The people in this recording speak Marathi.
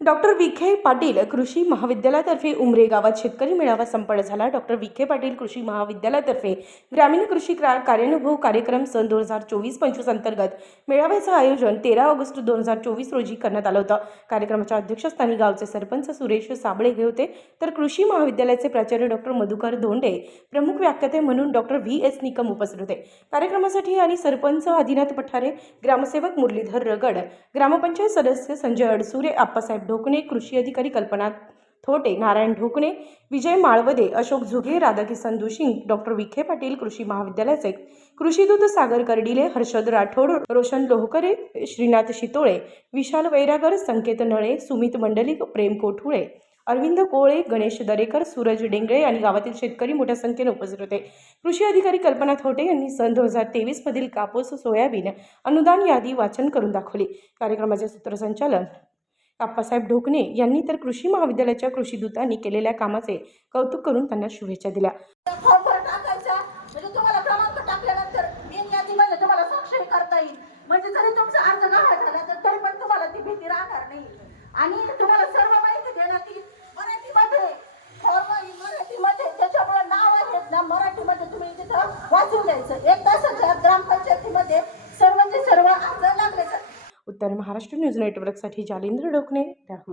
डॉक्टर विखे पाटील कृषी महाविद्यालयातर्फे उमरे गावात शेतकरी मेळावा संपन्न झाला। डॉक्टर विखे पाटील कृषी महाविद्यालयातर्फे ग्रामीण कृषी कार्यानुभव कार्यक्रम सन 2024-25 अंतर्गत मेळाव्याचं आयोजन 13 ऑगस्ट 2024 रोजी करण्यात आलं होतं। कार्यक्रमाच्या अध्यक्षस्थानी गावचे सरपंच सुरेश साबळे हे होते, तर कृषी महाविद्यालयाचे प्राचार्य डॉक्टर मधुकर धोंडे, प्रमुख व्याख्याते म्हणून डॉक्टर VS निकम उपस्थित होते। कार्यक्रमासाठी आणि सरपंच आदिनाथ पठारे, ग्रामसेवक मुरलीधर रगड, ग्रामपंचायत सदस्य संजय अडसुरे, आप्पासाहेब ढोकणे, कृषी अधिकारी कल्पना थोटे, नारायण ढोकणे, विजय माळवदे, अशोक झुगे, राधाकिसन दुशिंग, डॉक्टर विखे पाटील कृषी महाविद्यालयाचे कृषीदूत सागर कर्डिले, हर्षद राठोड, रोशन लोहकरे, श्रीनाथ शितोळे, विशाल वैरागर, संकेत नळे, सुमित मंडलिक, प्रेम कोठुळे, अरविंद कोळे, गणेश दरेकर, सूरज डेंगळे आणि गावातील शेतकरी मोठ्या संख्येने उपस्थित होते। कृषी अधिकारी कल्पना थोटे यांनी सन 2023 मधील कापूस सोयाबीन अनुदान यादी वाचन करून दाखवली। कार्यक्रमाचे सूत्रसंचालन आप्पासाहेब ढोकणे यांनी तर कृषी महाविद्यालयाच्या कृषीदूतांनी केलेल्या कामाचे कौतुक करून त्यांना शुभेच्छा दिल्या। म्हणजे तुम्हाला क्रमांक टाकल्यानंतर मेन यादीमध्ये तुम्हाला स्वाक्षरी करता येईल, म्हणजे जरी तुमचा अर्ज गहाळ झाला तर तरी पण तुम्हाला ती भीती राहणार नाही। आणि तुम्हाला सर्व माहिती देण्यात येईल मराठीमध्ये, मराठीमध्ये त्याच्यामुळे नाव आहेत ना, मराठीमध्ये तुम्ही तिथं वाचून द्यायचं। 1 तासाच्या ग्रामपंचायतीमध्ये सर्वचे सर्व अर्ज लागले जातात। उत्तर महाराष्ट्र न्यूज नेटवर्कसाठी जालिंद्र ढोकणे, राहुल।